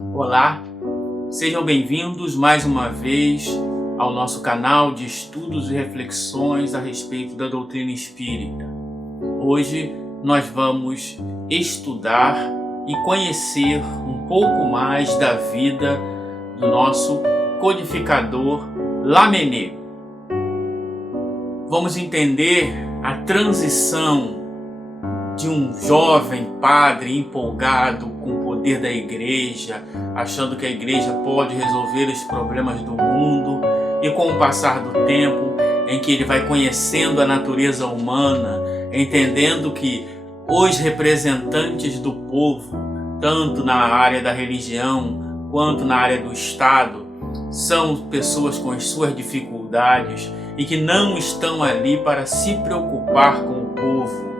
Olá, sejam bem-vindos mais uma vez ao nosso canal de estudos e reflexões a respeito da doutrina espírita. Hoje nós vamos estudar e conhecer um pouco mais da vida do nosso codificador Lamennais. Vamos entender a transição de um jovem padre empolgado com o poder da igreja, achando que a igreja pode resolver os problemas do mundo, e com o passar do tempo, em que ele vai conhecendo a natureza humana, entendendo que os representantes do povo, tanto na área da religião quanto na área do Estado, são pessoas com as suas dificuldades e que não estão ali para se preocupar com o povo.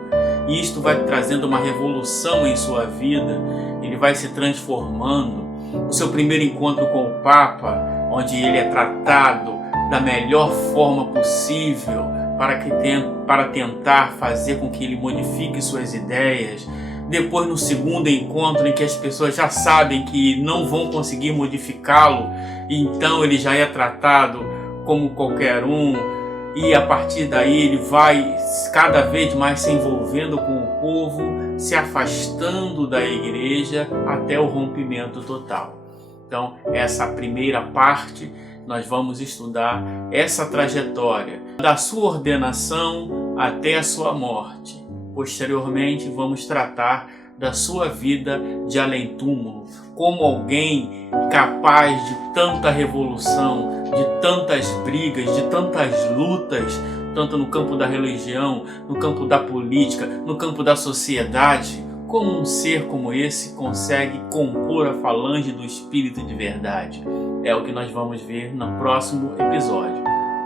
E isto vai trazendo uma revolução em sua vida, ele vai se transformando. O seu primeiro encontro com o Papa, onde ele é tratado da melhor forma possível para tentar fazer com que ele modifique suas ideias. Depois, no segundo encontro, em que as pessoas já sabem que não vão conseguir modificá-lo, então ele já é tratado como qualquer um. E a partir daí ele vai cada vez mais se envolvendo com o povo, se afastando da igreja até o rompimento total. Então, essa primeira parte, nós vamos estudar essa trajetória da sua ordenação até a sua morte. Posteriormente, vamos tratar da sua vida de além-túmulo, como alguém capaz de tanta revolução, de tantas brigas, de tantas lutas, tanto no campo da religião, no campo da política, no campo da sociedade. Como um ser como esse consegue compor a falange do espírito de verdade? É o que nós vamos ver no próximo episódio.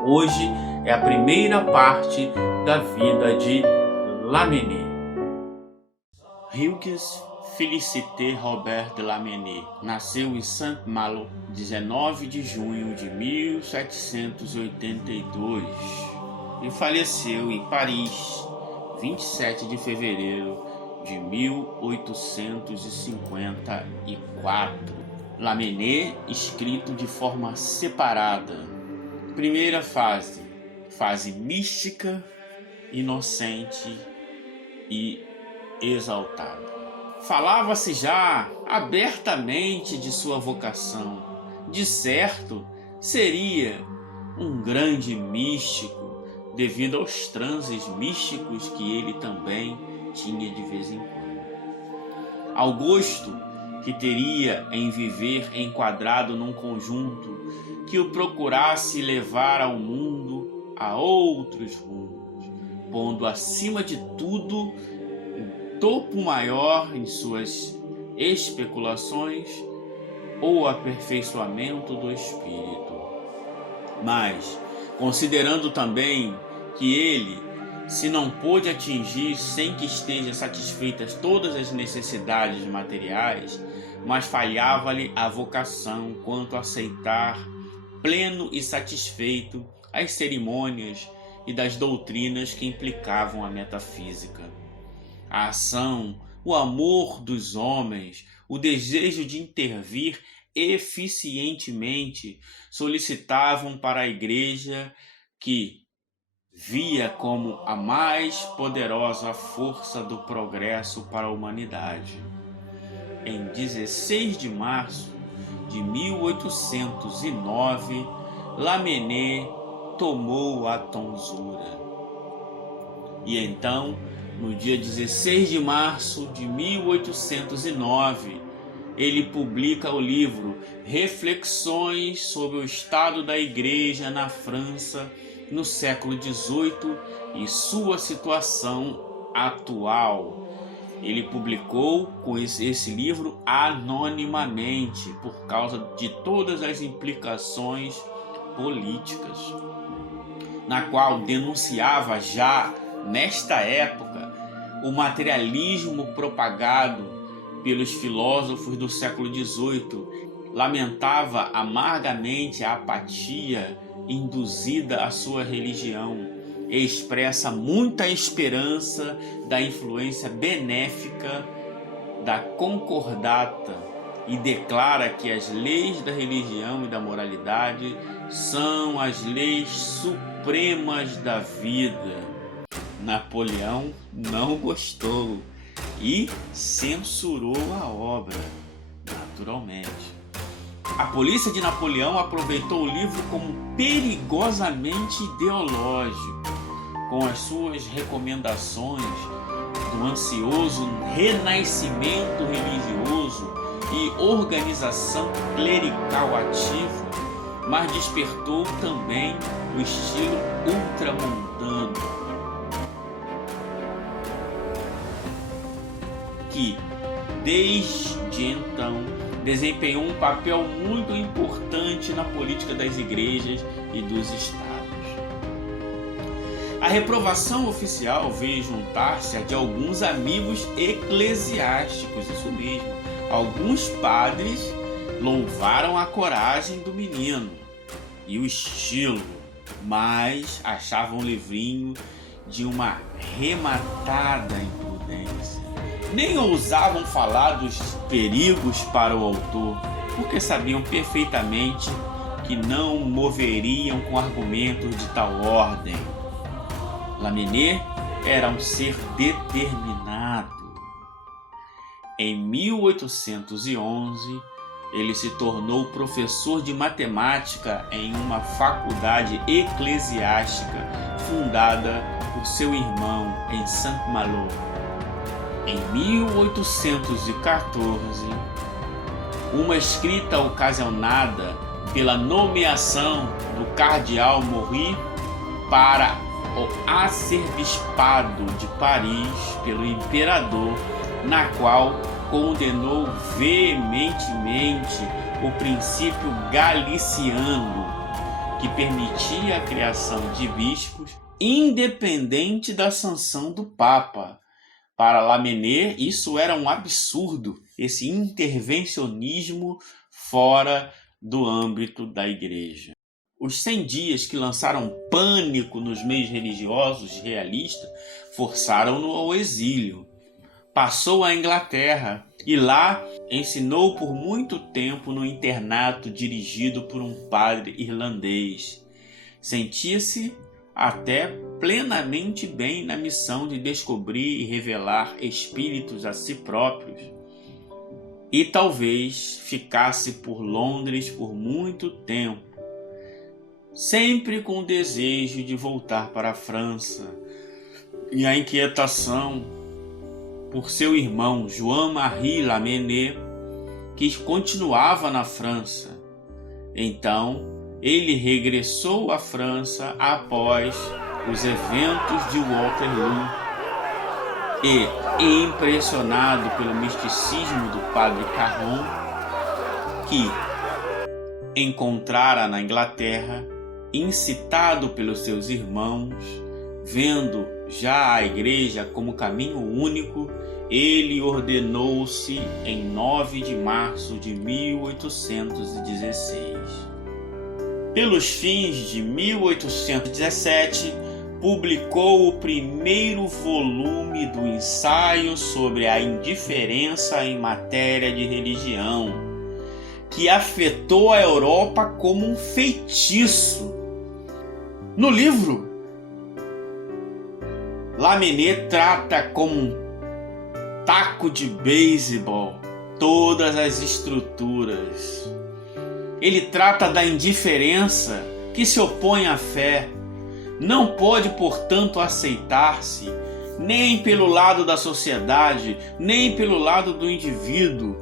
Hoje é a primeira parte da vida de Lamennais. Hugues Félicité Robert de Lamennais nasceu em Saint-Malo, 19 de junho de 1782 e faleceu em Paris, 27 de fevereiro de 1854. Lamennais escrito de forma separada. Primeira fase mística, inocente e exaltado. Falava-se já abertamente de sua vocação. De certo, seria um grande místico, devido aos transes místicos que ele também tinha de vez em quando. Ao gosto que teria em viver enquadrado num conjunto que o procurasse levar ao mundo a outros rumos, pondo acima de tudo topo maior em suas especulações ou aperfeiçoamento do espírito. Mas, considerando também que ele, se não pôde atingir sem que estejam satisfeitas todas as necessidades materiais, mas falhava-lhe a vocação quanto a aceitar pleno e satisfeito as cerimônias e das doutrinas que implicavam a metafísica. A ação, o amor dos homens, o desejo de intervir eficientemente solicitavam para a Igreja, que via como a mais poderosa força do progresso para a humanidade. Em 16 de março de 1809, Lamennais tomou a tonsura. E então, no dia 16 de março de 1809, ele publica o livro Reflexões sobre o Estado da Igreja na França no século XVIII e sua situação atual. Ele publicou com esse livro anonimamente, por causa de todas as implicações políticas, na qual denunciava já, nesta época, o materialismo propagado pelos filósofos do século XVIII, lamentava amargamente a apatia induzida à sua religião e expressa muita esperança da influência benéfica da concordata e declara que as leis da religião e da moralidade são as leis supremas da vida. Napoleão não gostou e censurou a obra, naturalmente. A polícia de Napoleão aproveitou o livro como perigosamente ideológico, com as suas recomendações do ansioso renascimento religioso e organização clerical ativa, mas despertou também o estilo ultramontano, que desde então desempenhou um papel muito importante na política das igrejas e dos estados. A reprovação oficial veio juntar-se a de alguns amigos eclesiásticos, isso mesmo. Alguns padres louvaram a coragem do menino e o estilo, mas achavam o livrinho de uma rematada imprudência. Nem ousavam falar dos perigos para o autor, porque sabiam perfeitamente que não moveriam com argumentos de tal ordem. Lamennais era um ser determinado. Em 1811, ele se tornou professor de matemática em uma faculdade eclesiástica fundada por seu irmão em Saint-Malo. Em 1814, uma escrita ocasionada pela nomeação do cardeal Maury para o arcebispado de Paris pelo imperador, na qual condenou veementemente o princípio galiciano, que permitia a criação de bispos independente da sanção do Papa. Para Lamennais, isso era um absurdo, esse intervencionismo fora do âmbito da igreja. Os 100 dias que lançaram pânico nos meios religiosos realistas forçaram-no ao exílio. Passou à Inglaterra e lá ensinou por muito tempo no internato dirigido por um padre irlandês. Sentia-se até plenamente bem na missão de descobrir e revelar espíritos a si próprios. E talvez ficasse por Londres por muito tempo, sempre com o desejo de voltar para a França e a inquietação por seu irmão João-Marie Lamennais, que continuava na França. Então, ele regressou à França após os eventos de Waterloo e, impressionado pelo misticismo do padre Caron, que encontrara na Inglaterra, incitado pelos seus irmãos, vendo já a igreja como caminho único, ele ordenou-se em 9 de março de 1816. Pelos fins de 1817, publicou o primeiro volume do ensaio sobre a indiferença em matéria de religião, que afetou a Europa como um feitiço. No livro, Lamennais trata como um taco de beisebol todas as estruturas. Ele trata da indiferença que se opõe à fé. Não pode, portanto, aceitar-se nem pelo lado da sociedade, nem pelo lado do indivíduo.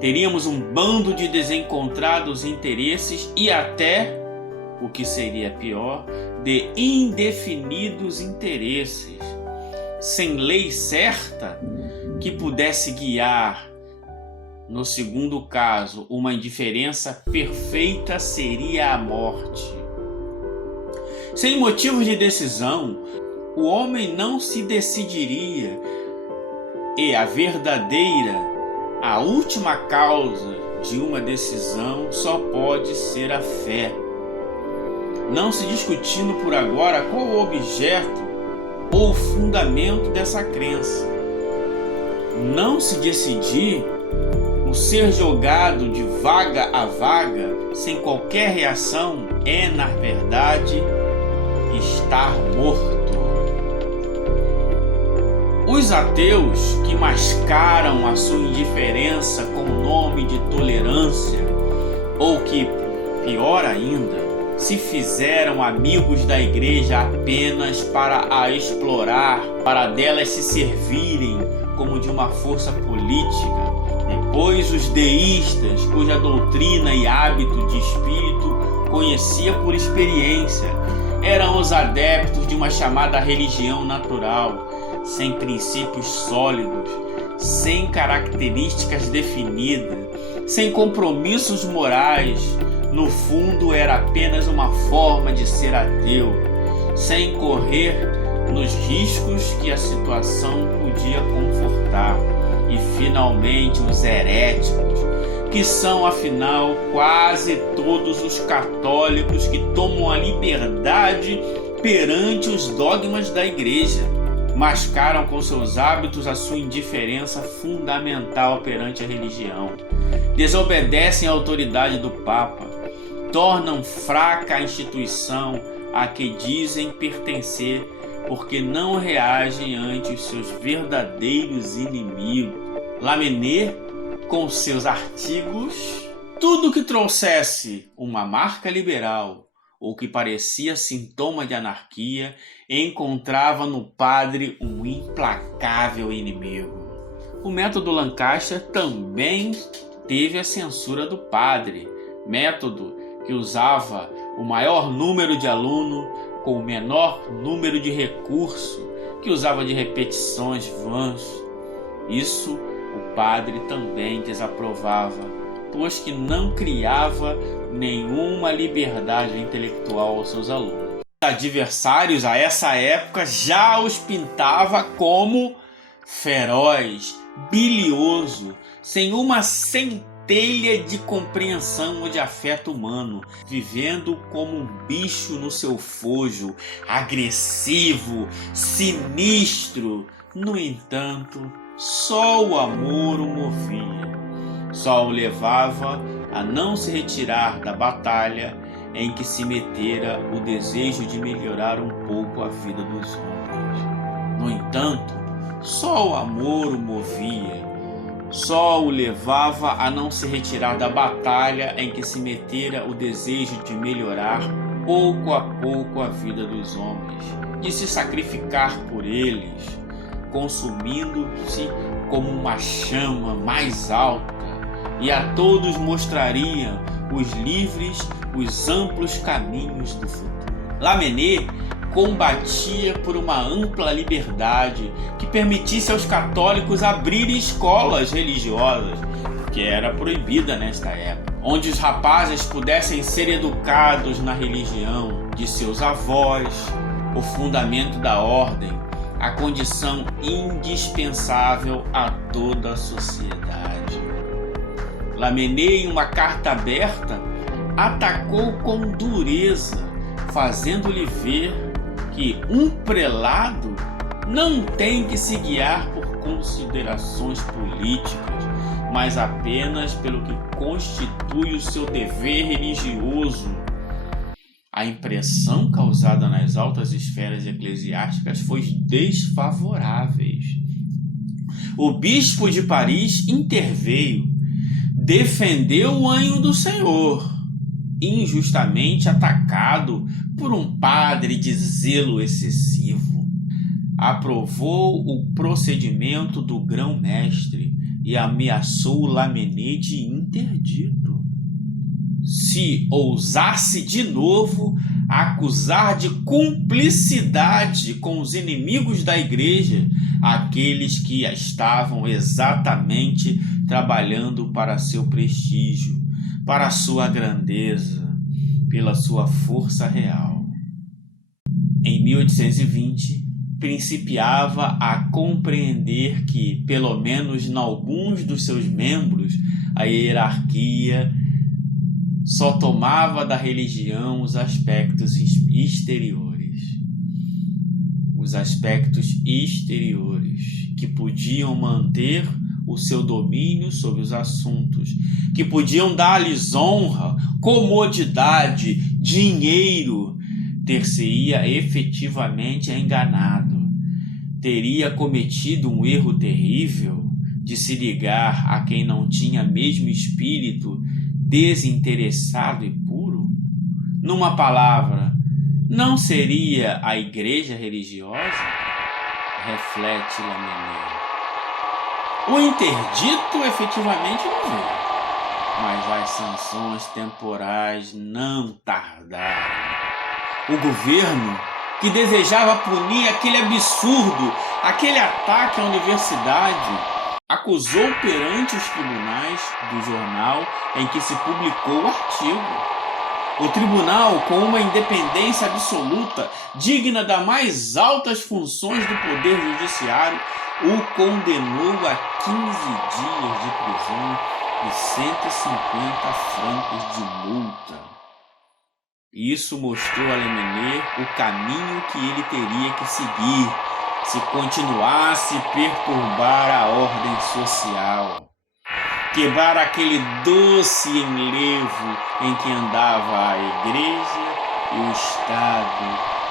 Teríamos um bando de desencontrados interesses e até, o que seria pior, de indefinidos interesses. Sem lei certa que pudesse guiar, no segundo caso, uma indiferença perfeita seria a morte. Sem motivos de decisão, o homem não se decidiria, e a verdadeira, a última causa de uma decisão só pode ser a fé. Não se discutindo por agora qual o objeto ou o fundamento dessa crença. Não se decidir, o O ser jogado de vaga a vaga, sem qualquer reação, é, na verdade, estar morto. Os ateus que mascaram a sua indiferença com o nome de tolerância, ou que, pior ainda, se fizeram amigos da igreja apenas para a explorar, para delas se servirem como de uma força política. Depois os deístas, cuja doutrina e hábito de espírito conhecia por experiência, eram os adeptos de uma chamada religião natural, sem princípios sólidos, sem características definidas, sem compromissos morais. No fundo, era apenas uma forma de ser ateu, sem correr nos riscos que a situação podia confortar. E finalmente os heréticos, que são afinal quase todos os católicos que tomam a liberdade perante os dogmas da igreja, mascaram com seus hábitos a sua indiferença fundamental perante a religião, desobedecem à autoridade do Papa, tornam fraca a instituição a que dizem pertencer, porque não reagem ante os seus verdadeiros inimigos. Lamennais, com seus artigos, tudo que trouxesse uma marca liberal ou que parecia sintoma de anarquia, encontrava no padre um implacável inimigo. O método Lancaster também teve a censura do padre, método que usava o maior número de alunos com o menor número de recurso, que usava de repetições vãs. Isso o padre também desaprovava, pois que não criava nenhuma liberdade intelectual aos seus alunos. Os adversários a essa época já os pintava como feroz, bilioso, sem uma centelha de compreensão ou de afeto humano, vivendo como um bicho no seu fojo, agressivo, sinistro. No entanto, só o amor o movia, só o levava a não se retirar da batalha em que se metera o desejo de melhorar um pouco a vida dos homens. No entanto, só o amor o movia, só o levava a não se retirar da batalha em que se metera o desejo de melhorar pouco a pouco a vida dos homens, de se sacrificar por eles, consumindo-se como uma chama mais alta, e a todos mostraria os livres, os amplos caminhos do futuro. Lamennais combatia por uma ampla liberdade que permitisse aos católicos abrirem escolas religiosas, que era proibida nesta época, onde os rapazes pudessem ser educados na religião de seus avós, o fundamento da ordem, a condição indispensável a toda a sociedade. Lamennais, em uma carta aberta, atacou com dureza, fazendo-lhe ver que um prelado não tem que se guiar por considerações políticas, mas apenas pelo que constitui o seu dever religioso. A impressão causada nas altas esferas eclesiásticas foi desfavorável. O bispo de Paris interveio, defendeu o anjo do Senhor, injustamente atacado por um padre de zelo excessivo. Aprovou o procedimento do grão-mestre e ameaçou Lamennais de interdito. Se ousasse de novo acusar de cumplicidade com os inimigos da igreja aqueles que estavam exatamente trabalhando para seu prestígio, para sua grandeza, pela sua força real. Em 1820, principiava a compreender que, pelo menos em alguns dos seus membros, a hierarquia só tomava da religião os aspectos exteriores. Os aspectos exteriores que podiam manter o seu domínio sobre os assuntos que podiam dar-lhes honra, comodidade, dinheiro, ter-se-ia efetivamente enganado. Teria cometido um erro terrível de se ligar a quem não tinha mesmo espírito desinteressado e puro? Numa palavra, não seria a igreja religiosa? Reflete Lamennais. O interdito efetivamente não veio, mas as sanções temporais não tardaram. O governo, que desejava punir aquele absurdo, aquele ataque à universidade, acusou perante os tribunais do jornal em que se publicou o artigo. O tribunal, com uma independência absoluta, digna das mais altas funções do poder judiciário, o condenou a 15 dias de prisão e 150 francos de multa. Isso mostrou a Lamennais o caminho que ele teria que seguir se continuasse a perturbar a ordem social, quebrar aquele doce enlevo em que andava a igreja e o Estado,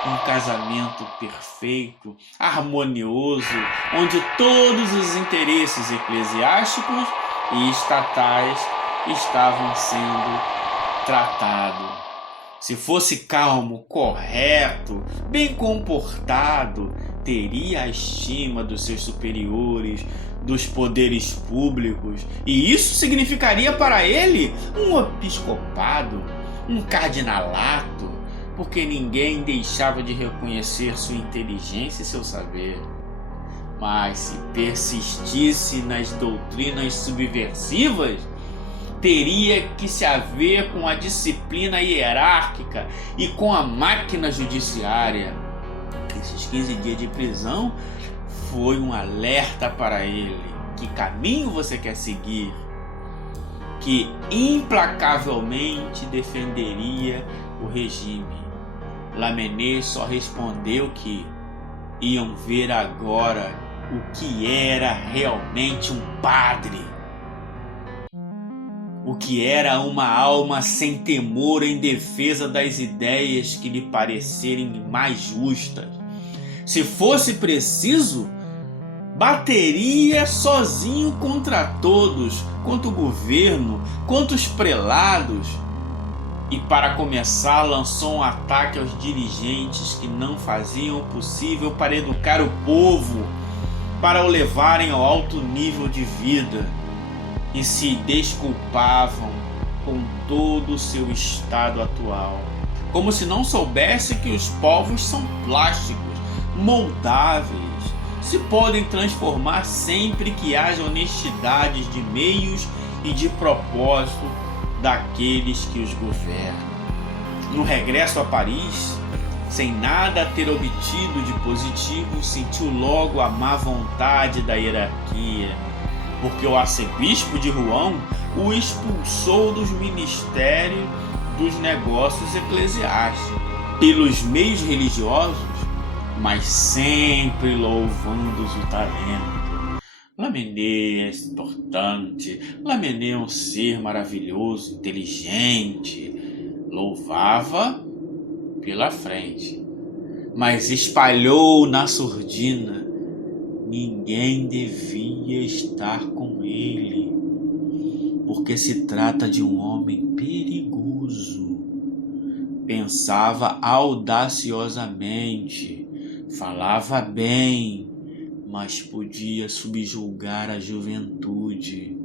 um casamento perfeito, harmonioso, onde todos os interesses eclesiásticos e estatais estavam sendo tratados. Se fosse calmo, correto, bem comportado, teria a estima dos seus superiores, dos poderes públicos, e isso significaria para ele um episcopado, um cardinalato, porque ninguém deixava de reconhecer sua inteligência e seu saber. Mas se persistisse nas doutrinas subversivas, teria que se haver com a disciplina hierárquica e com a máquina judiciária. Esses 15 dias de prisão foi um alerta para ele. Que caminho você quer seguir? Que implacavelmente defenderia o regime. Lamennais só respondeu que iam ver agora o que era realmente um padre. O que era uma alma sem temor em defesa das ideias que lhe parecerem mais justas. Se fosse preciso, bateria sozinho contra todos, contra o governo, contra os prelados. E para começar, lançou um ataque aos dirigentes que não faziam o possível para educar o povo, para o levarem ao alto nível de vida, e se desculpavam com todo o seu estado atual, como se não soubesse que os povos são plásticos, moldáveis, se podem transformar sempre que haja honestidade de meios e de propósito daqueles que os governam. No regresso a Paris, sem nada ter obtido de positivo, sentiu logo a má vontade da hierarquia, porque o arcebispo de Rouen o expulsou dos ministérios dos negócios eclesiásticos, pelos meios religiosos, mas sempre louvando o talento. Lamennais é importante, Lamennais é um ser maravilhoso, inteligente, louvava pela frente, mas espalhou na surdina: ninguém devia estar com ele, porque se trata de um homem perigoso. Pensava audaciosamente, falava bem, mas podia subjugar a juventude,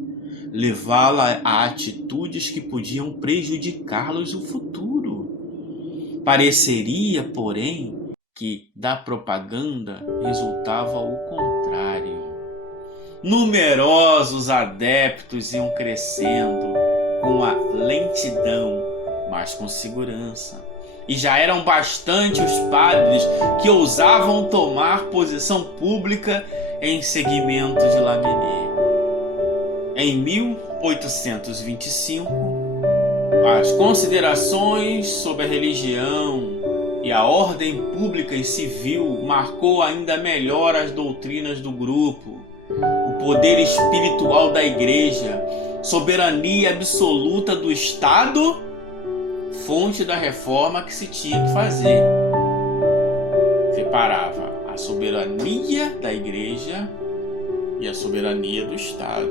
levá-la a atitudes que podiam prejudicá-los no futuro. Pareceria, porém, que da propaganda resultava o contrário. Numerosos adeptos iam crescendo com a lentidão, mas com segurança. E já eram bastante os padres que ousavam tomar posição pública em seguimento de Lamennais. Em 1825, as considerações sobre a religião e a ordem pública e civil marcou ainda melhor as doutrinas do grupo. O poder espiritual da igreja, soberania absoluta do Estado, fonte da reforma que se tinha que fazer. Separava a soberania da igreja e a soberania do Estado.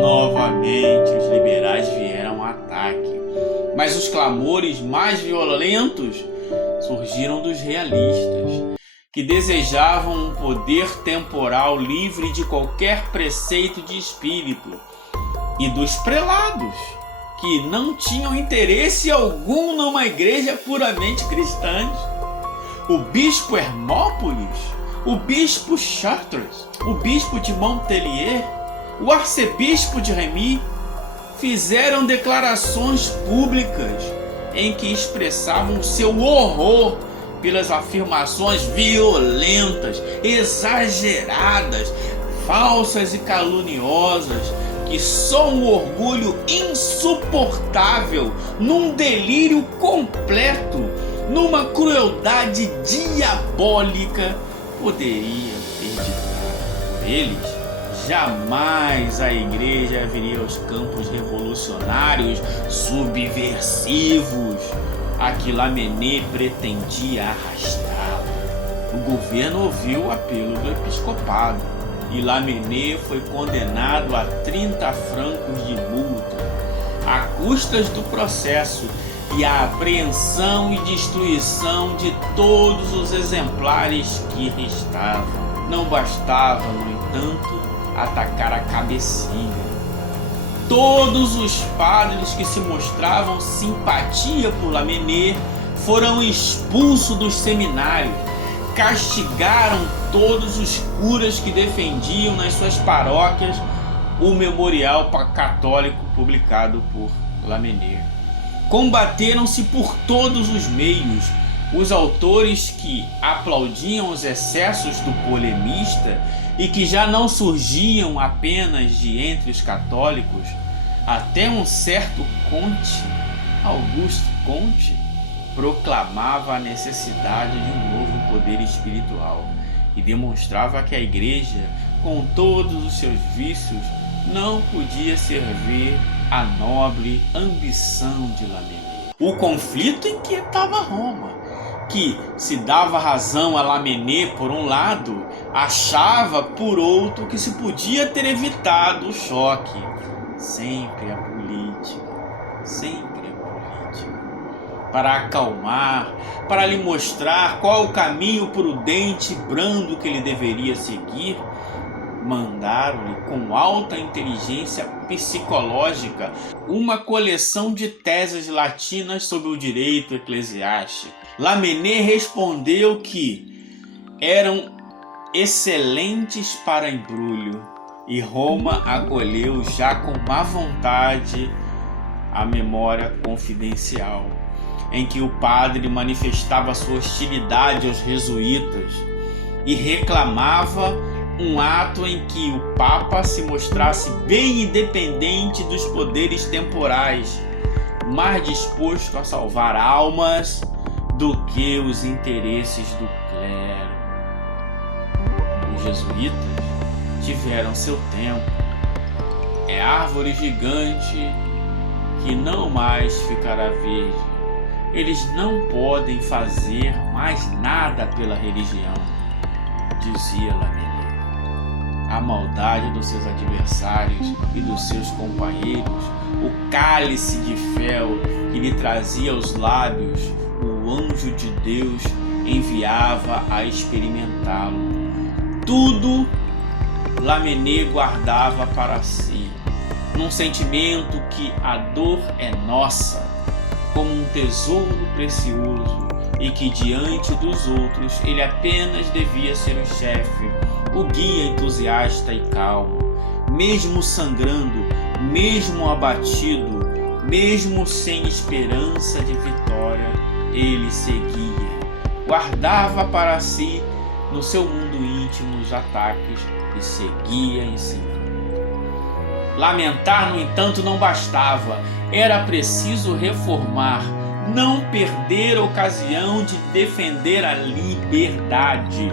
Novamente os liberais vieram ao ataque, mas os clamores mais violentos surgiram dos realistas, que desejavam um poder temporal livre de qualquer preceito de espírito, e dos prelados, que não tinham interesse algum numa igreja puramente cristã. O bispo Hermópolis, o bispo Chartres, o bispo de Montpellier, o arcebispo de Remy fizeram declarações públicas em que expressavam seu horror pelas afirmações violentas, exageradas, falsas e caluniosas, que só um orgulho insuportável, num delírio completo, numa crueldade diabólica, poderia ter ditado. Por eles, jamais a igreja viria aos campos revolucionários subversivos a que Lamennais pretendia arrastá-la. O governo ouviu o apelo do episcopado e Lamennais foi condenado a 30 francos de multa, a custas do processo e a apreensão e destruição de todos os exemplares que restavam. Não bastava, no entanto, atacar a cabecilha. Todos os padres que se mostravam simpatia por Lamennais foram expulsos dos seminários. Castigaram todos os curas que defendiam nas suas paróquias o memorial católico publicado por Lamennais. Combateram-se por todos os meios os autores que aplaudiam os excessos do polemista e que já não surgiam apenas de entre os católicos. Até um certo Comte, Auguste Comte, proclamava a necessidade de um novo poder espiritual e demonstrava que a igreja, com todos os seus vícios, não podia servir a nobre ambição de Lamennais. O conflito inquietava Roma, que se dava razão a Lamennais por um lado, achava por outro que se podia ter evitado o choque. Sempre a política, sempre a política. Para acalmar, para lhe mostrar qual o caminho prudente e brando que ele deveria seguir, mandaram-lhe com alta inteligência psicológica uma coleção de teses latinas sobre o direito eclesiástico. Lamennais respondeu que eram excelentes para embrulho, e Roma acolheu já com má vontade a memória confidencial, em que o padre manifestava sua hostilidade aos jesuítas e reclamava um ato em que o Papa se mostrasse bem independente dos poderes temporais, mais disposto a salvar almas do que os interesses do clero. Os jesuítas tiveram seu tempo. É árvore gigante que não mais ficará verde. Eles não podem fazer mais nada pela religião, dizia Lamennais. A maldade dos seus adversários e dos seus companheiros, o cálice de fel que lhe trazia aos lábios o anjo de Deus enviava a experimentá-lo. Tudo Lamennais guardava para si, num sentimento que a dor é nossa, como um tesouro precioso, e que diante dos outros ele apenas devia ser o chefe, o guia entusiasta e calmo. Mesmo sangrando, mesmo abatido, mesmo sem esperança de vitória, ele seguia. Guardava para si, no seu mundo íntimo, os ataques e seguia ensinando. Lamentar, no entanto, não bastava. Era preciso reformar, não perder a ocasião de defender a liberdade.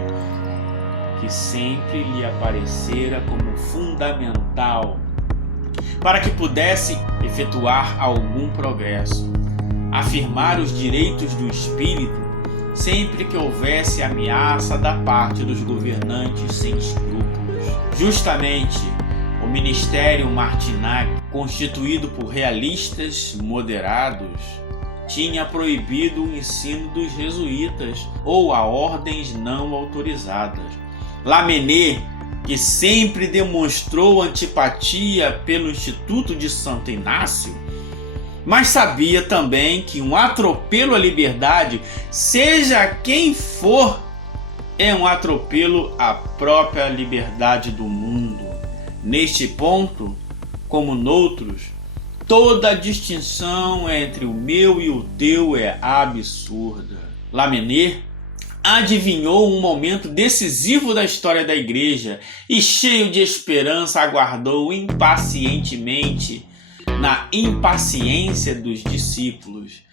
que sempre lhe aparecera como fundamental para que pudesse efetuar algum progresso, afirmar os direitos do espírito sempre que houvesse ameaça da parte dos governantes sem escrúpulos. Justamente, o Ministério Martignac, constituído por realistas moderados, tinha proibido o ensino dos jesuítas ou a ordens não autorizadas. Lamennais, que sempre demonstrou antipatia pelo Instituto de Santo Inácio, mas sabia também que um atropelo à liberdade, seja quem for, é um atropelo à própria liberdade do mundo. Neste ponto, como noutros, toda a distinção entre o meu e o teu é absurda. Lamennais adivinhou um momento decisivo da história da Igreja e, cheio de esperança, aguardou impacientemente na impaciência dos discípulos,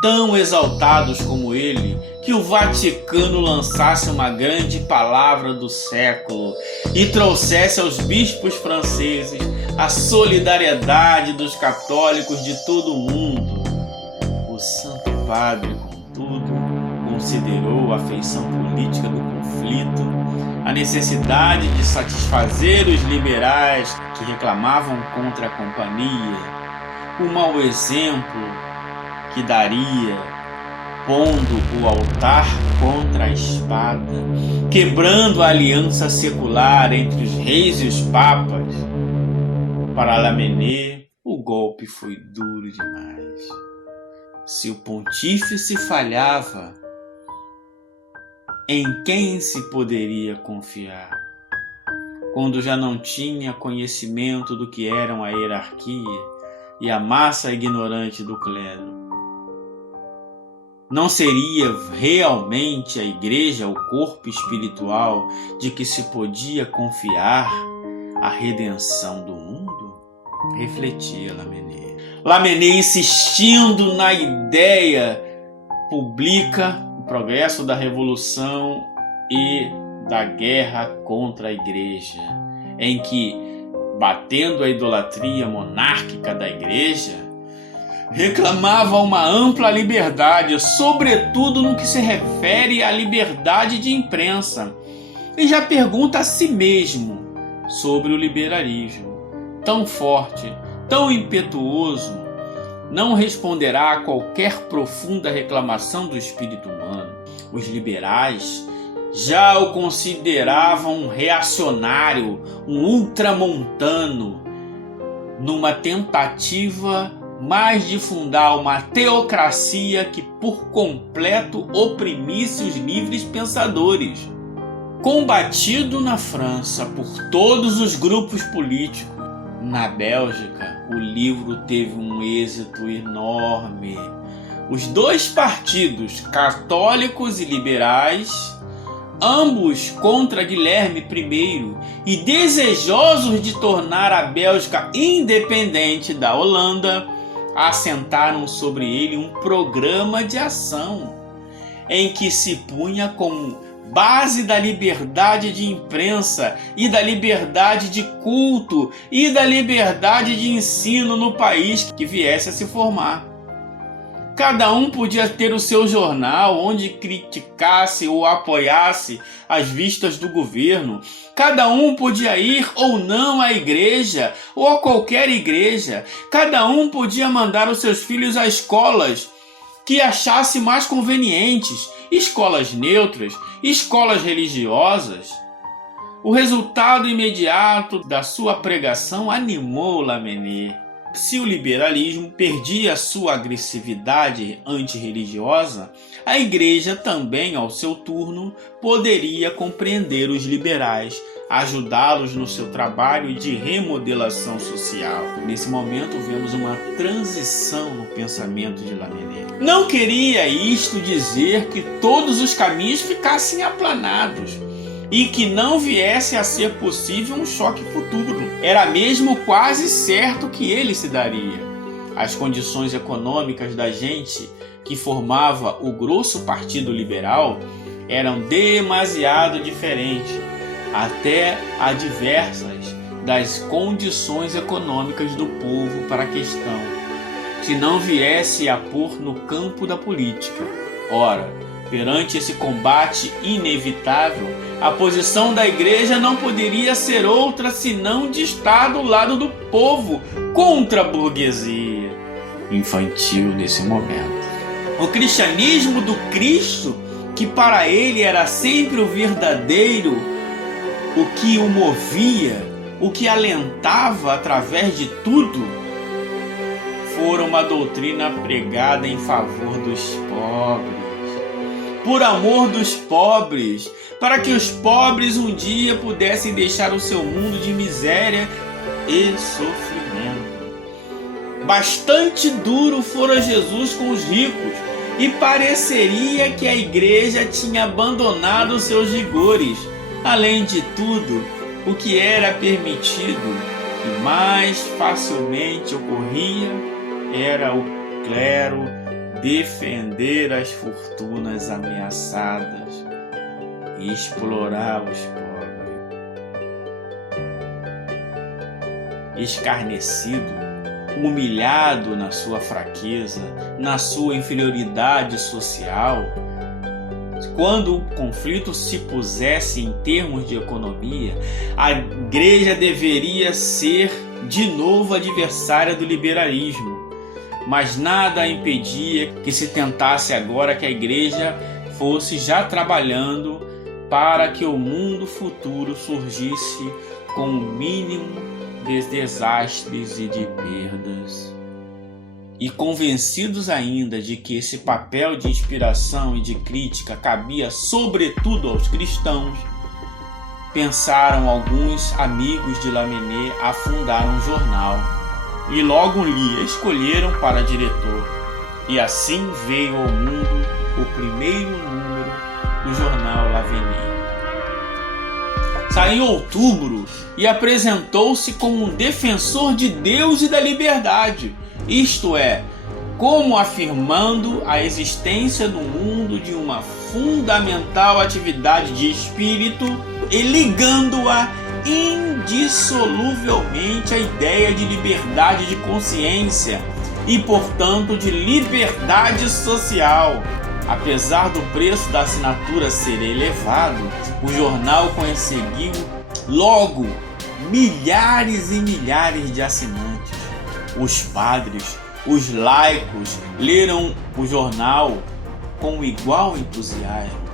tão exaltados como ele, que o Vaticano lançasse uma grande palavra do século e trouxesse aos bispos franceses a solidariedade dos católicos de todo o mundo. O Santo Padre, contudo, considerou a feição política do conflito, a necessidade de satisfazer os liberais que reclamavam contra a companhia, o mau exemplo que daria, pondo o altar contra a espada, quebrando a aliança secular entre os reis e os papas. Para Lamennais, o golpe foi duro demais. Se o pontífice falhava, em quem se poderia confiar? Quando já não tinha conhecimento do que eram a hierarquia e a massa ignorante do clero. Não seria realmente a Igreja o corpo espiritual de que se podia confiar a redenção do mundo? Refletia Lamennais. Lamennais, insistindo na ideia, publica o progresso da Revolução e da guerra contra a Igreja, em que, batendo a idolatria monárquica da Igreja, reclamava uma ampla liberdade, sobretudo no que se refere à liberdade de imprensa, e já pergunta a si mesmo sobre o liberalismo. Tão forte, tão impetuoso, não responderá a qualquer profunda reclamação do espírito humano. Os liberais já o consideravam um reacionário, um ultramontano, numa tentativa mais de fundar uma teocracia que por completo oprimisse os livres pensadores. Combatido na França por todos os grupos políticos, na Bélgica o livro teve um êxito enorme. Os dois partidos, católicos e liberais, ambos contra Guilherme I e desejosos de tornar a Bélgica independente da Holanda, assentaram sobre ele um programa de ação em que se punha como base da liberdade de imprensa e da liberdade de culto e da liberdade de ensino no país que viesse a se formar. Cada um podia ter o seu jornal onde criticasse ou apoiasse as vistas do governo. Cada um podia ir ou não à igreja ou a qualquer igreja. Cada um podia mandar os seus filhos a escolas que achasse mais convenientes, escolas neutras, escolas religiosas. O resultado imediato da sua pregação animou Lamennais. Se o liberalismo perdia sua agressividade antirreligiosa, a Igreja também, ao seu turno, poderia compreender os liberais, ajudá-los no seu trabalho de remodelação social. Nesse momento, vemos uma transição no pensamento de Lamennais. Não queria isto dizer que todos os caminhos ficassem aplanados e que não viesse a ser possível um choque futuro. Era mesmo quase certo que ele se daria. As condições econômicas da gente que formava o grosso partido liberal eram demasiado diferentes até adversas das condições econômicas do povo para a questão, se não viesse a pôr no campo da política. Ora, perante esse combate inevitável, a posição da igreja não poderia ser outra senão de estar do lado do povo contra a burguesia infantil nesse momento. O cristianismo do Cristo, que para ele era sempre o verdadeiro, o que o movia, o que alentava através de tudo, fora uma doutrina pregada em favor dos pobres, por amor dos pobres, para que os pobres um dia pudessem deixar o seu mundo de miséria e sofrimento. Bastante duro fora Jesus com os ricos, e pareceria que a igreja tinha abandonado seus rigores. Além de tudo, o que era permitido e mais facilmente ocorria era o clero defender as fortunas ameaçadas e explorar os pobres. Escarnecido, humilhado na sua fraqueza, na sua inferioridade social, quando o conflito se pusesse em termos de economia, a igreja deveria ser de novo adversária do liberalismo. Mas nada impedia que se tentasse agora que a igreja fosse já trabalhando para que o mundo futuro surgisse com o mínimo de desastres e de perdas. E convencidos ainda de que esse papel de inspiração e de crítica cabia sobretudo aos cristãos, pensaram alguns amigos de Lamennais a fundar um jornal, e logo lhe escolheram para diretor, e assim veio ao mundo o primeiro número do jornal L'Avenir. Saiu em outubro e apresentou-se como um defensor de Deus e da liberdade, isto é, como afirmando a existência no mundo de uma fundamental atividade de espírito e ligando-a indissoluvelmente à ideia de liberdade de consciência e, portanto, de liberdade social. Apesar do preço da assinatura ser elevado, o jornal conseguiu logo milhares e milhares de assinantes. Os padres, os laicos leram o jornal com igual entusiasmo.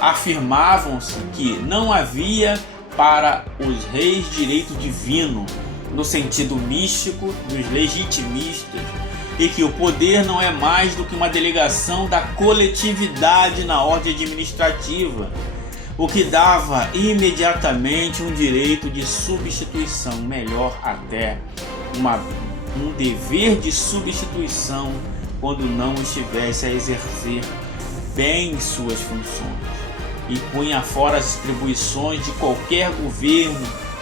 Afirmavam-se que não havia para os reis direito divino, no sentido místico dos legitimistas, e que o poder não é mais do que uma delegação da coletividade na ordem administrativa, o que dava imediatamente um direito de substituição, melhor até, um dever de substituição quando não estivesse a exercer bem suas funções, e punha fora as atribuições de qualquer governo,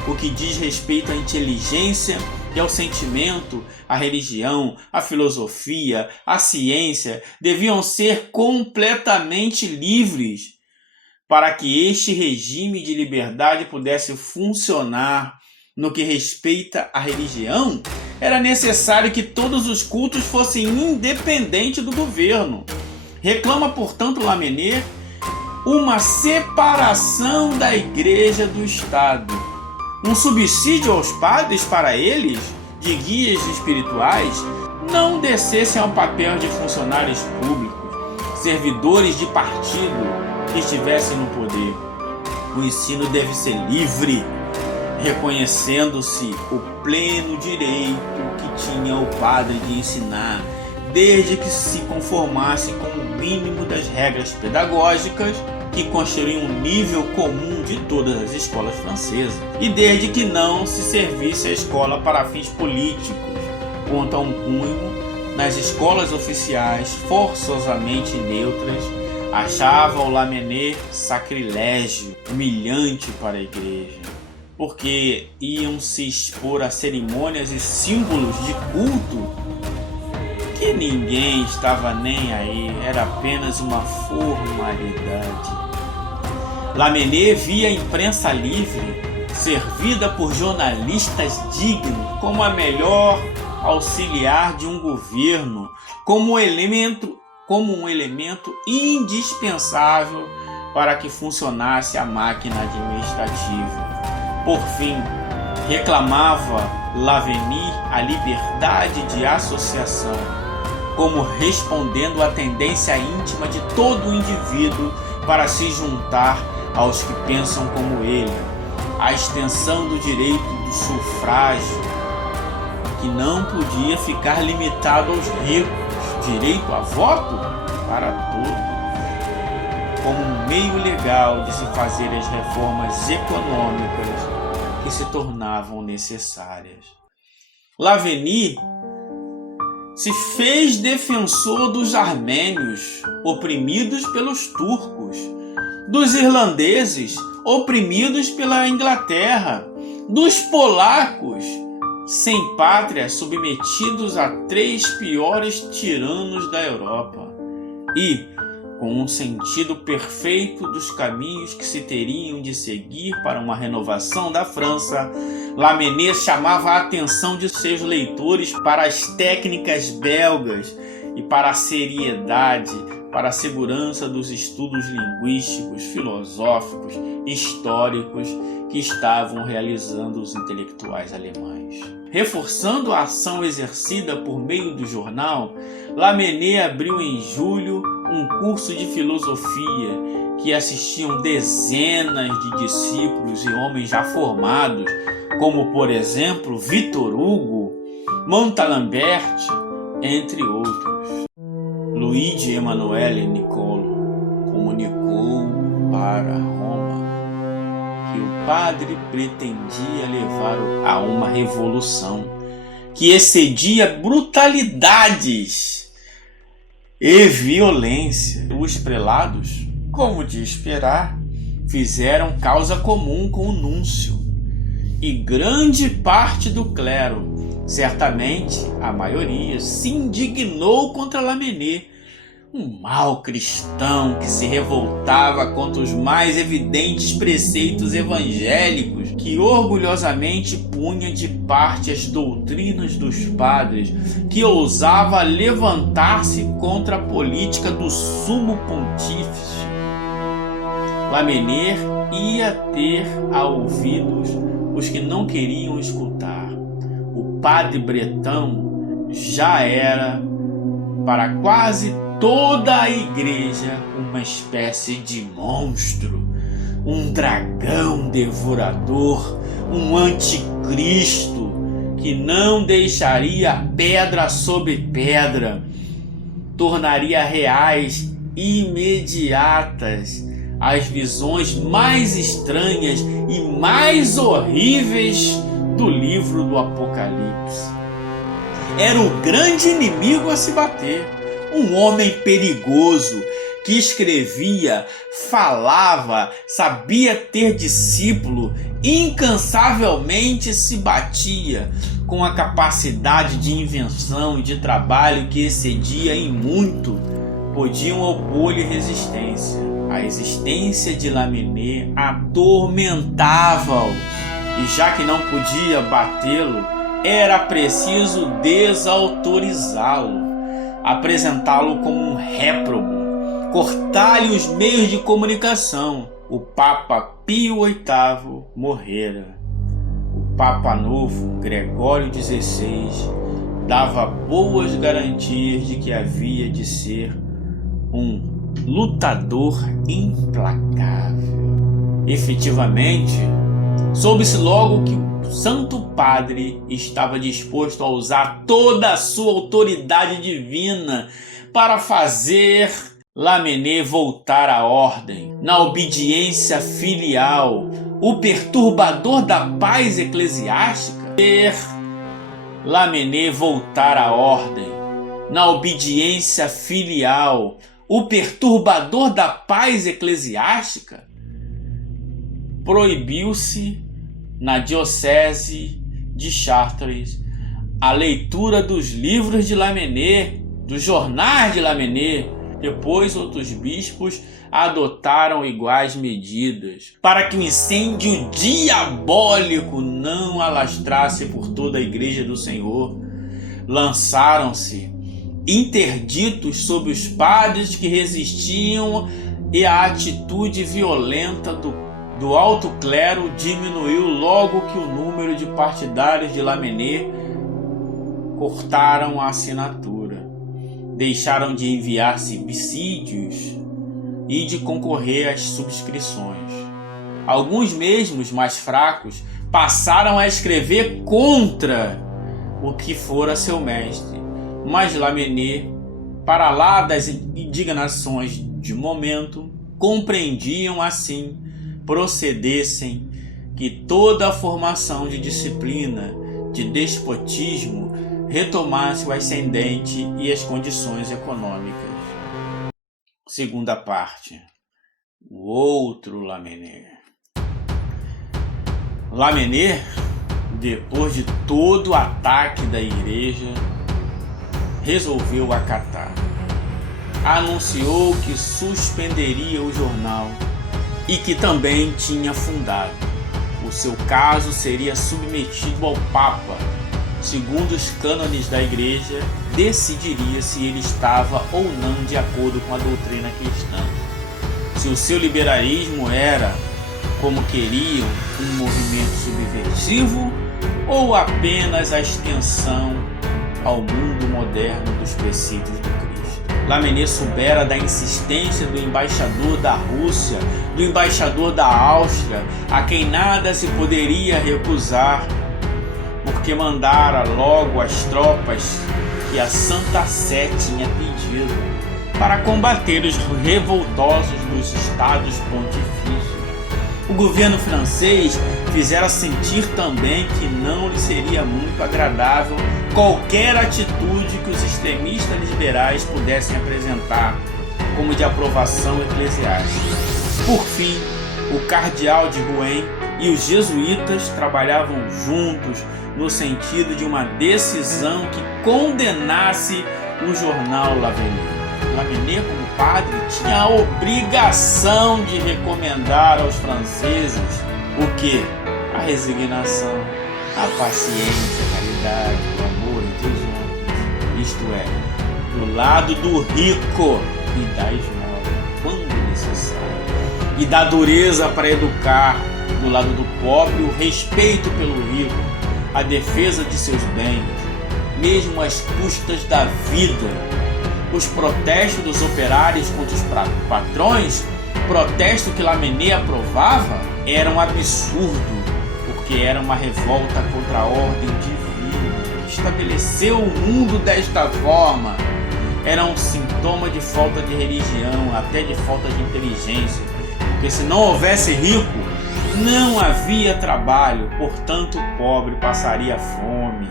o que diz respeito à inteligência e ao sentimento, a religião, a filosofia, a ciência deviam ser completamente livres. Para que este regime de liberdade pudesse funcionar no que respeita à religião, era necessário que todos os cultos fossem independentes do governo. Reclama, portanto, Lamennais uma separação da igreja do Estado, um subsídio aos padres para eles, de guias espirituais, não descessem ao papel de funcionários públicos, servidores de partido que estivessem no poder. O ensino deve ser livre, reconhecendo-se o pleno direito que tinha o padre de ensinar, desde que se conformasse com o mínimo das regras pedagógicas que constituem um nível comum de todas as escolas francesas, e desde que não se servisse a escola para fins políticos, quanto a um cunho nas escolas oficiais forçosamente neutras, achava o Lamennais sacrilégio, humilhante para a igreja, porque iam se expor a cerimônias e símbolos de culto que ninguém estava nem aí, era apenas uma formalidade. Lamennais via a imprensa livre, servida por jornalistas dignos, como a melhor auxiliar de um governo, como um elemento indispensável para que funcionasse a máquina administrativa. Por fim, reclamava Laveny a liberdade de associação, como respondendo à tendência íntima de todo indivíduo para se juntar aos que pensam como ele, a extensão do direito do sufrágio, que não podia ficar limitado aos ricos, direito a voto para todos, como um meio legal de se fazer as reformas econômicas que se tornavam necessárias. Laveny se fez defensor dos armênios, oprimidos pelos turcos, dos irlandeses, oprimidos pela Inglaterra, dos polacos, sem pátria, submetidos a 3 piores tiranos da Europa, e, com um sentido perfeito dos caminhos que se teriam de seguir para uma renovação da França, Lamennais chamava a atenção de seus leitores para as técnicas belgas e para a seriedade, para a segurança dos estudos linguísticos, filosóficos, históricos que estavam realizando os intelectuais alemães. Reforçando a ação exercida por meio do jornal, Lamennais abriu em julho um curso de filosofia que assistiam dezenas de discípulos e homens já formados, como por exemplo Victor Hugo, Montalembert, entre outros. Luigi Emanuele Niccolo comunicou para Roma que o padre pretendia levar a uma revolução que excedia brutalidades e violência. Os prelados, como de esperar, fizeram causa comum com o núncio, e grande parte do clero, certamente a maioria, se indignou contra Lamennais, um mau cristão que se revoltava contra os mais evidentes preceitos evangélicos, que orgulhosamente punha de parte as doutrinas dos padres, que ousava levantar-se contra a política do sumo pontífice. Lamennais ia ter a ouvidos os que não queriam escutar. O padre bretão já era, para quase toda a igreja, uma espécie de monstro, um dragão devorador, um anticristo que não deixaria pedra sobre pedra, tornaria reais e imediatas as visões mais estranhas e mais horríveis do livro do Apocalipse. Era o grande inimigo a se bater, um homem perigoso que escrevia, falava, sabia ter discípulo, incansavelmente se batia, com a capacidade de invenção e de trabalho que excedia em muito, podiam opor-lhe resistência. A existência de Lamennais atormentava-os, e já que não podia batê-lo, era preciso desautorizá-lo, apresentá-lo como um réprobo, cortar-lhe os meios de comunicação. O Papa Pio VIII morrera. O Papa Novo, Gregório XVI, dava boas garantias de que havia de ser um lutador implacável. Efetivamente, soube-se logo que o Santo Padre estava disposto a usar toda a sua autoridade divina para fazer Lamennais voltar à ordem. Na obediência filial, o perturbador da paz eclesiástica, Lamennais voltar à ordem. Na obediência filial, o perturbador da paz eclesiástica, proibiu-se na diocese de Chartres a leitura dos livros de Lamennais, dos jornais de Lamennais, Depois, outros bispos adotaram iguais medidas para que o incêndio diabólico não alastrasse por toda a Igreja do Senhor. Lançaram-se interditos sobre os padres que resistiam e a atitude violenta do alto clero diminuiu logo que o número de partidários de Lamennais cortaram a assinatura. Deixaram de enviar subsídios e de concorrer às subscrições. Alguns mesmos mais fracos passaram a escrever contra o que fora seu mestre, mas Lamennais, para lá das indignações de momento, compreendiam assim procedessem que toda a formação de disciplina, de despotismo, retomasse o ascendente e as condições econômicas. Segunda parte. O outro Lamennais. Lamennais, depois de todo o ataque da igreja, resolveu acatar. Anunciou que suspenderia o jornal e que também tinha fundado. O seu caso seria submetido ao Papa. Segundo os cânones da igreja, decidiria se ele estava ou não de acordo com a doutrina cristã. Se o seu liberalismo era, como queriam, um movimento subversivo ou apenas a extensão ao mundo moderno dos preceitos do Cristo. Lamennais soubera da insistência do embaixador da Rússia, do embaixador da Áustria, a quem nada se poderia recusar, porque mandara logo as tropas que a Santa Sé tinha pedido para combater os revoltosos dos estados pontifícios. O governo francês fizera sentir também que não lhe seria muito agradável qualquer atitude que os extremistas liberais pudessem apresentar como de aprovação eclesiástica. Por fim, o cardeal de Rouen e os jesuítas trabalhavam juntos no sentido de uma decisão que condenasse o jornal Lamennais. Lamennais, como padre, tinha a obrigação de recomendar aos franceses o que? A resignação, a paciência, a caridade, o amor entre os homens. Isto é, do lado do rico e da esmola, quando necessário. E da dureza para educar, do lado do pobre, o respeito pelo rico, a defesa de seus bens, mesmo às custas da vida. Os protestos dos operários contra os patrões, protesto que Lamennais aprovava, era um absurdo, porque era uma revolta contra a ordem divina. Estabeleceu o mundo desta forma. Era um sintoma de falta de religião, até de falta de inteligência, porque se não houvesse rico, não havia trabalho, portanto o pobre passaria fome.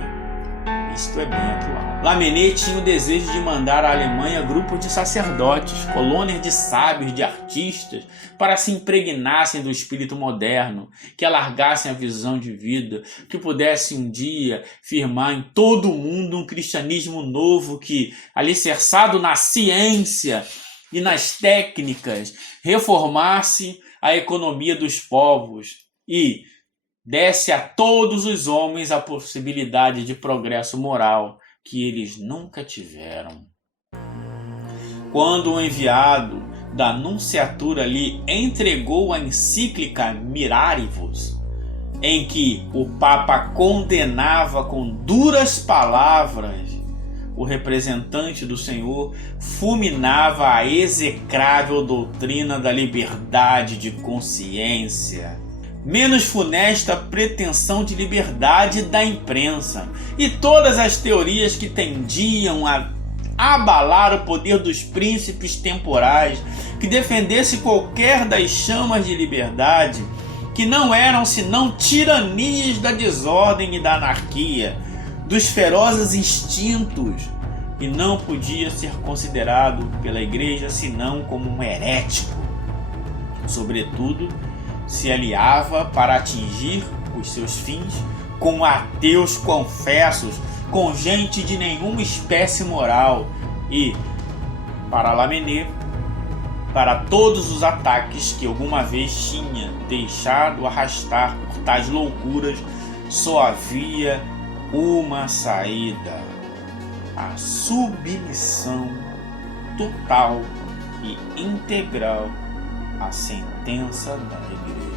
Isto é bem atual. Lamennais tinha o desejo de mandar à Alemanha grupos de sacerdotes, colônias de sábios, de artistas, para se impregnassem do espírito moderno, que alargassem a visão de vida, que pudessem um dia firmar em todo o mundo um cristianismo novo que, alicerçado na ciência e nas técnicas, reformasse a economia dos povos e desse a todos os homens a possibilidade de progresso moral que eles nunca tiveram. Quando o enviado da nunciatura lhe entregou a encíclica Mirarivus, em que o Papa condenava com duras palavras, o representante do Senhor fulminava a execrável doutrina da liberdade de consciência, menos funesta pretensão de liberdade da imprensa e todas as teorias que tendiam a abalar o poder dos príncipes temporais, que defendesse qualquer das chamas de liberdade, que não eram senão tiranias da desordem e da anarquia, dos ferozes instintos, e não podia ser considerado pela Igreja senão como um herético. Sobretudo, se aliava para atingir os seus fins com ateus confessos, com gente de nenhuma espécie moral e para Lamennais, para todos os ataques que alguma vez tinha deixado arrastar por tais loucuras, só havia uma saída: a submissão total e integral à sentença da Igreja.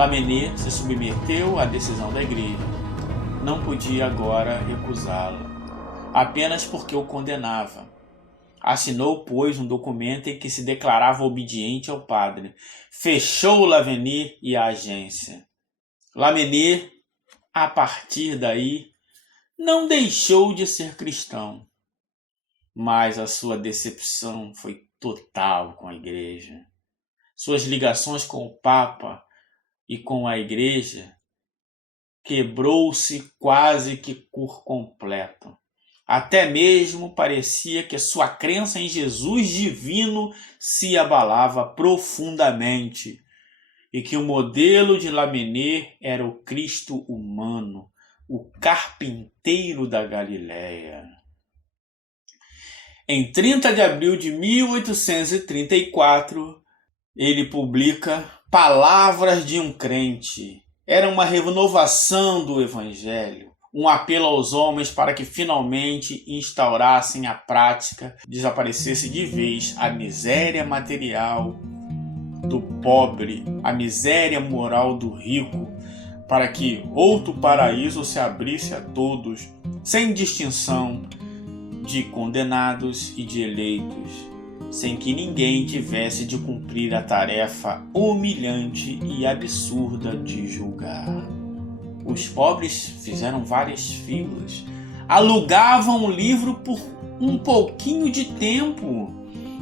Lamennais se submeteu à decisão da Igreja. Não podia agora recusá-la, apenas porque o condenava. Assinou, pois, um documento em que se declarava obediente ao padre. Fechou Lamennais e a agência. Lamennais, a partir daí, não deixou de ser cristão, mas a sua decepção foi total com a Igreja. Suas ligações com o Papa e com a Igreja quebrou-se quase que por completo. Até mesmo parecia que sua crença em Jesus divino se abalava profundamente e que o modelo de Lamennais era o Cristo humano, o carpinteiro da Galileia. Em 30 de abril de 1834, ele publica Palavras de um Crente. Era uma renovação do Evangelho, um apelo aos homens para que finalmente instaurassem a prática, desaparecesse de vez a miséria material do pobre, a miséria moral do rico, para que outro paraíso se abrisse a todos, sem distinção de condenados e de eleitos, sem que ninguém tivesse de cumprir a tarefa humilhante e absurda de julgar. Os pobres fizeram várias filas, alugavam o livro por um pouquinho de tempo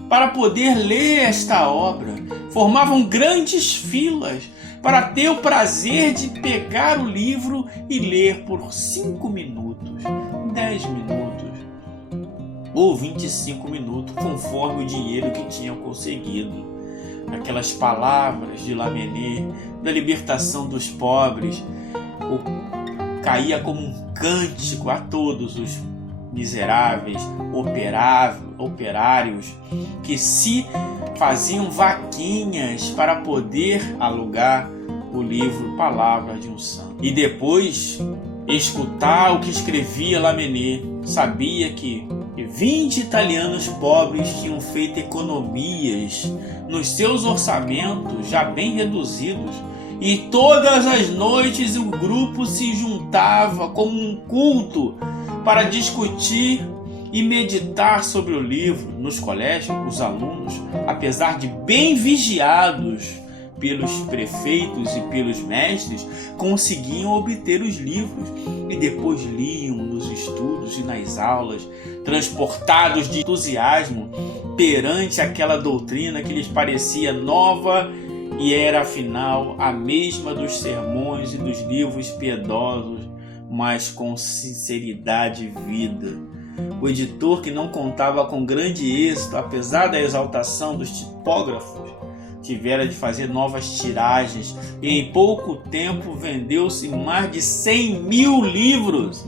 para poder ler esta obra, formavam grandes filas para ter o prazer de pegar o livro e ler por 5 minutos, 10 minutos, ou 25 minutos, conforme o dinheiro que tinham conseguido. Aquelas palavras de Lamennais, da libertação dos pobres, caía como um cântico a todos os miseráveis operários que se faziam vaquinhas para poder alugar o livro Palavras de um Santo. E depois escutar o que escrevia Lamennais, sabia que 20 italianos pobres tinham feito economias nos seus orçamentos já bem reduzidos, e todas as noites o grupo se juntava como um culto para discutir e meditar sobre o livro. Nos colégios, os alunos, apesar de bem vigiados pelos prefeitos e pelos mestres, conseguiam obter os livros e depois liam nos estudos e nas aulas, transportados de entusiasmo perante aquela doutrina que lhes parecia nova e era afinal a mesma dos sermões e dos livros piedosos, mas com sinceridade e vida. O editor, que não contava com grande êxito, apesar da exaltação dos tipógrafos, tivera de fazer novas tiragens e em pouco tempo vendeu-se mais de 100.000 livros.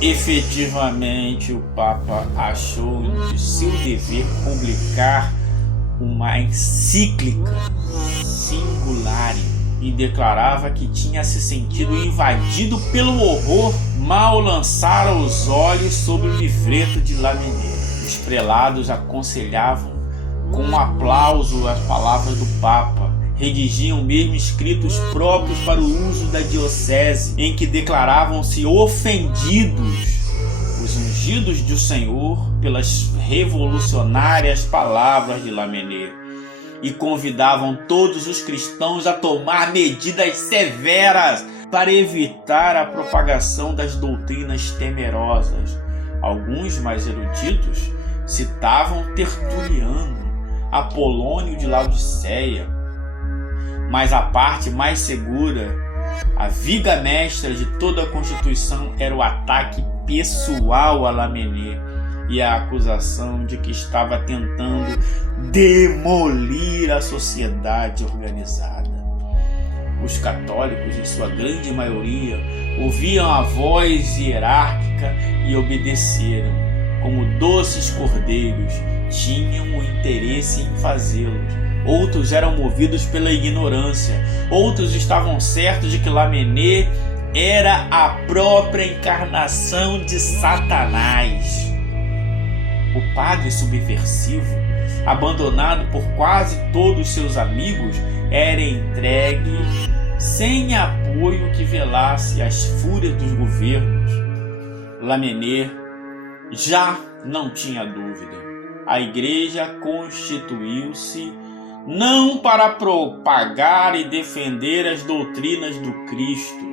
Efetivamente, o Papa achou de seu dever publicar uma encíclica Singularis e declarava que tinha se sentido invadido pelo horror mal lançara os olhos sobre o livreto de Lamennais. Os prelados aconselhavam com um aplauso as palavras do Papa, redigiam mesmo escritos próprios para o uso da diocese, em que declaravam-se ofendidos os ungidos do Senhor pelas revolucionárias palavras de Lamennais. e convidavam todos os cristãos a tomar medidas severas para evitar a propagação das doutrinas temerosas. Alguns mais eruditos citavam Tertuliano, Apolônio de Laodiceia, mas a parte mais segura, a viga mestra de toda a Constituição, era o ataque pessoal a Lamennais e a acusação de que estava tentando demolir a sociedade organizada. Os católicos, em sua grande maioria, ouviam a voz hierárquica e obedeceram. Como doces cordeiros, tinham o interesse em fazê-los. Outros eram movidos pela ignorância. Outros estavam certos de que Lamennais era a própria encarnação de Satanás. O padre subversivo, abandonado por quase todos seus amigos, era entregue sem apoio que velasse as fúrias dos governos. Lamennais já não tinha dúvida. A igreja constituiu-se não para propagar e defender as doutrinas do Cristo,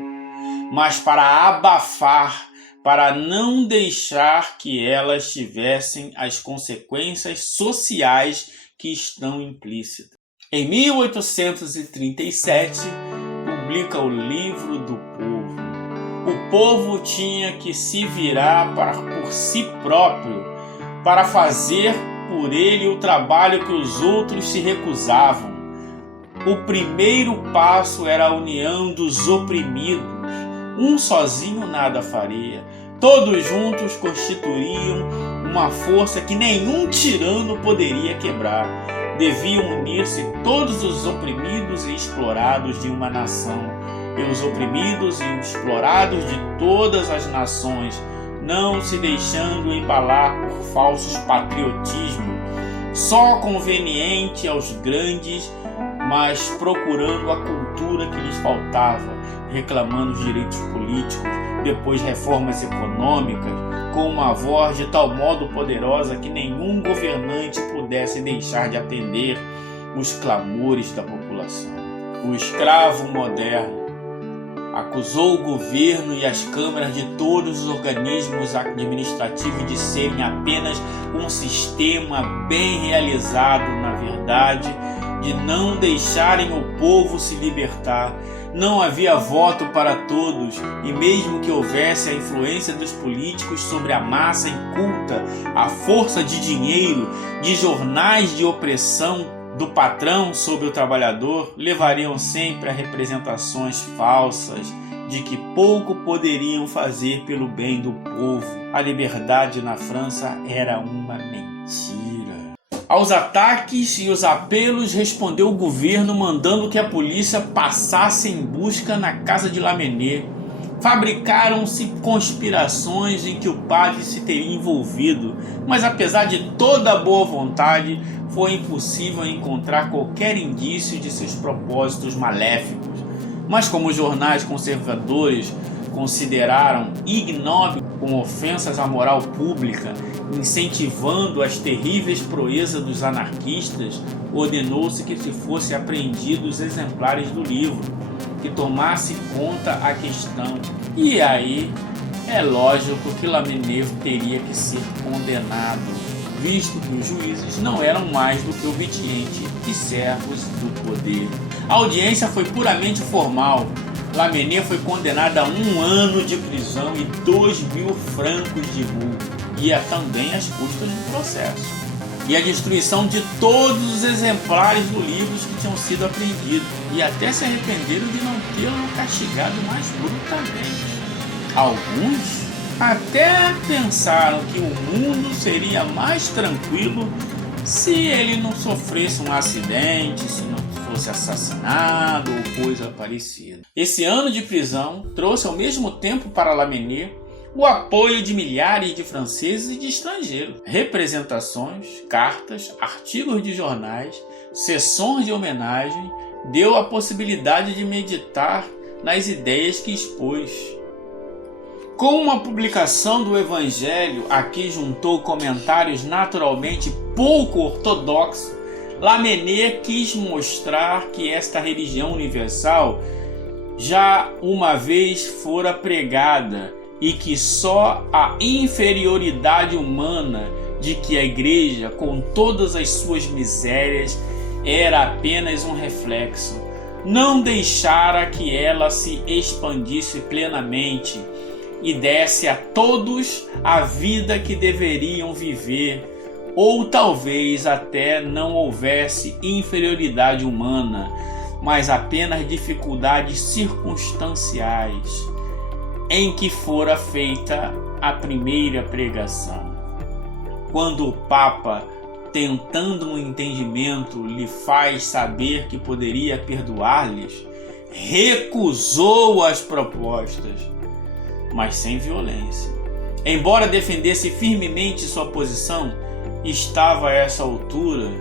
mas para abafar, para não deixar que elas tivessem as consequências sociais que estão implícitas. Em 1837, publica o Livro do Povo. O povo tinha que se virar por si próprio, para fazer por ele o trabalho que os outros se recusavam. O primeiro passo era a união dos oprimidos. Um sozinho nada faria. Todos juntos constituíam uma força que nenhum tirano poderia quebrar. Deviam unir-se todos os oprimidos e explorados de uma nação, e os oprimidos e explorados de todas as nações, não se deixando embalar por falsos patriotismos, só conveniente aos grandes, mas procurando a cultura que lhes faltava, reclamando os direitos políticos, depois reformas econômicas, com uma voz de tal modo poderosa que nenhum governante pudesse deixar de atender os clamores da população. O escravo moderno acusou o governo e as câmaras de todos os organismos administrativos de serem apenas um sistema bem realizado, na verdade, de não deixarem o povo se libertar. Não havia voto para todos, e mesmo que houvesse a influência dos políticos sobre a massa inculta, a força de dinheiro, de jornais de opressão do patrão sobre o trabalhador, levariam sempre a representações falsas de que pouco poderiam fazer pelo bem do povo. A liberdade na França era uma mentira. Aos ataques e os apelos respondeu o governo mandando que a polícia passasse em busca na casa de Lamennais. Fabricaram-se conspirações em que o padre se teria envolvido, mas apesar de toda a boa vontade, foi impossível encontrar qualquer indício de seus propósitos maléficos. Mas como os jornais conservadores consideraram ignóbil com ofensas à moral pública, incentivando as terríveis proezas dos anarquistas, ordenou-se que se fossem apreendidos exemplares do livro, que tomasse conta a questão. E aí é lógico que Lamennais teria que ser condenado, visto que os juízes não eram mais do que obedientes e servos do poder. A audiência foi puramente formal. Lamennais foi condenado a 1 ano de prisão e 2.000 francos de multa, e também as custas do processo, e a destruição de todos os exemplares do livro que tinham sido apreendidos, e até se arrependeram de não tê-lo castigado mais brutamente. Alguns até pensaram que o mundo seria mais tranquilo se ele não sofresse um acidente, se não fosse assassinado ou coisa parecida. Esse ano de prisão trouxe ao mesmo tempo para Lamennais o apoio de milhares de franceses e de estrangeiros. Representações, cartas, artigos de jornais, sessões de homenagem, deu a possibilidade de meditar nas ideias que expôs. Com uma publicação do Evangelho, a que juntou comentários naturalmente pouco ortodoxos, Lamennais quis mostrar que esta religião universal já uma vez fora pregada e que só a inferioridade humana de que a igreja, com todas as suas misérias, era apenas um reflexo, não deixara que ela se expandisse plenamente e desse a todos a vida que deveriam viver, ou talvez até não houvesse inferioridade humana, mas apenas dificuldades circunstanciais em que fora feita a primeira pregação. Quando o Papa, tentando um entendimento, lhe faz saber que poderia perdoar-lhes, recusou as propostas, mas sem violência. Embora defendesse firmemente sua posição, estava a essa altura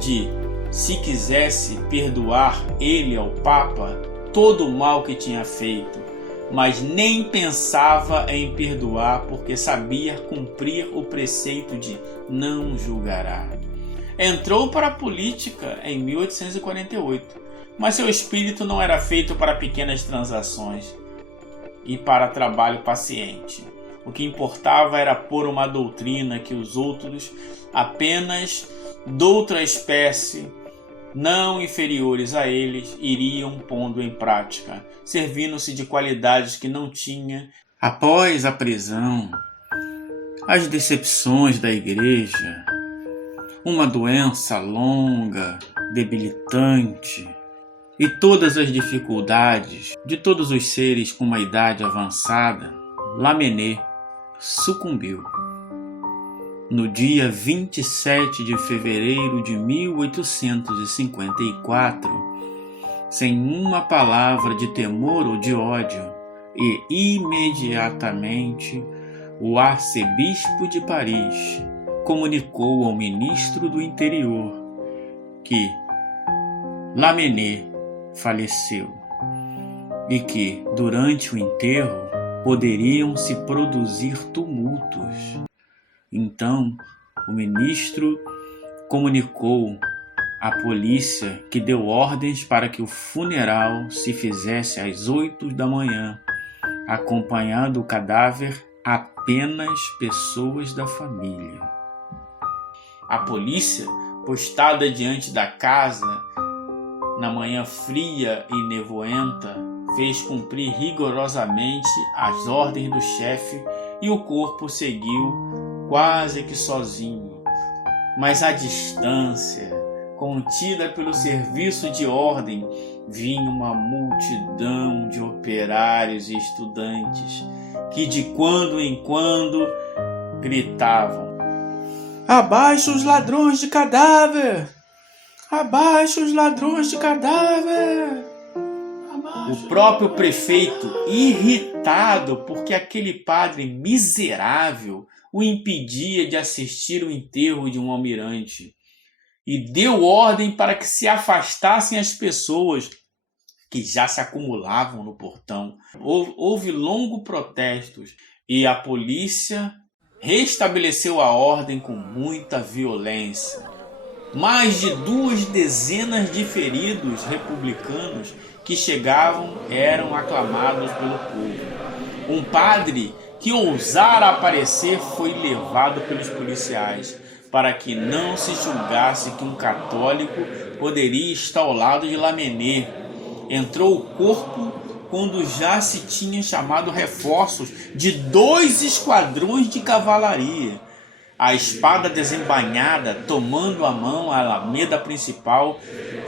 de, se quisesse perdoar ele ao Papa todo o mal que tinha feito, mas nem pensava em perdoar porque sabia cumprir o preceito de não julgará. Entrou para a política em 1848, mas seu espírito não era feito para pequenas transações e para trabalho paciente. O que importava era pôr uma doutrina que os outros, apenas doutra espécie, não inferiores a eles, iriam pondo em prática, servindo-se de qualidades que não tinha. Após a prisão, as decepções da igreja, uma doença longa, debilitante, e todas as dificuldades de todos os seres com uma idade avançada, Lamennais sucumbiu. No dia 27 de fevereiro de 1854, sem uma palavra de temor ou de ódio, e imediatamente o arcebispo de Paris comunicou ao ministro do Interior que Lamennais faleceu e que, durante o enterro, poderiam se produzir tumultos. Então, o ministro comunicou à polícia que deu ordens para que o funeral se fizesse às 8 da manhã, acompanhando o cadáver apenas pessoas da família. A polícia, postada diante da casa, na manhã fria e nevoenta, fez cumprir rigorosamente as ordens do chefe e o corpo seguiu quase que sozinho, mas à distância, contida pelo serviço de ordem, vinha uma multidão de operários e estudantes que de quando em quando gritavam: "Abaixo os ladrões de cadáver! Abaixo os ladrões de cadáver!" O próprio prefeito, irritado porque aquele padre miserável o impedia de assistir o enterro de um almirante, e deu ordem para que se afastassem as pessoas que já se acumulavam no portão. Houve longos protestos e a polícia restabeleceu a ordem com muita violência. Mais de 2 dezenas de feridos republicanos que chegavam eram aclamados pelo povo. Um padre que ousara aparecer foi levado pelos policiais para que não se julgasse que um católico poderia estar ao lado de Lamennais. Entrou o corpo quando já se tinha chamado reforços de 2 esquadrões de cavalaria. A espada desembainhada, tomando a mão a alameda principal,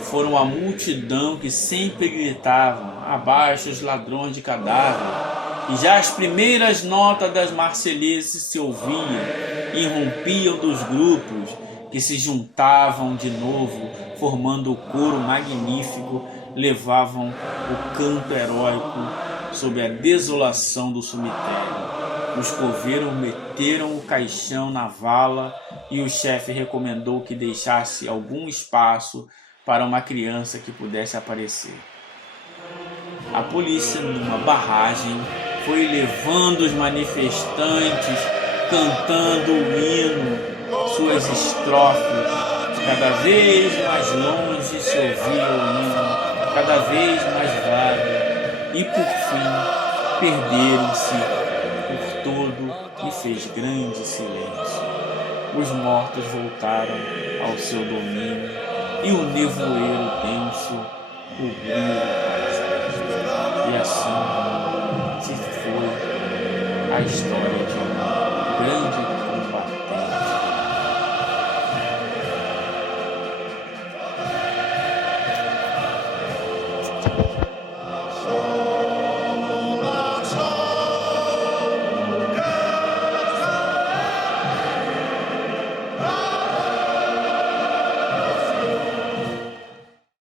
foram a multidão que sempre gritavam: "Abaixo os ladrões de cadáver!" E já as primeiras notas das Marselhesas se ouviam, irrompiam dos grupos que se juntavam de novo, formando o coro magnífico, levavam o canto heróico sobre a desolação do cemitério. Os coveiros meteram o caixão na vala e o chefe recomendou que deixasse algum espaço para uma criança que pudesse aparecer. A polícia, numa barragem, foi levando os manifestantes, cantando o hino, suas estrofes, Cada vez mais longe se ouvia o hino, cada vez mais vago, e por fim perderam-se por todo e fez grande silêncio. Os mortos voltaram ao seu domínio e o nevoeiro denso cobriu a paisagem. E assim se foi a história de um grande combatente.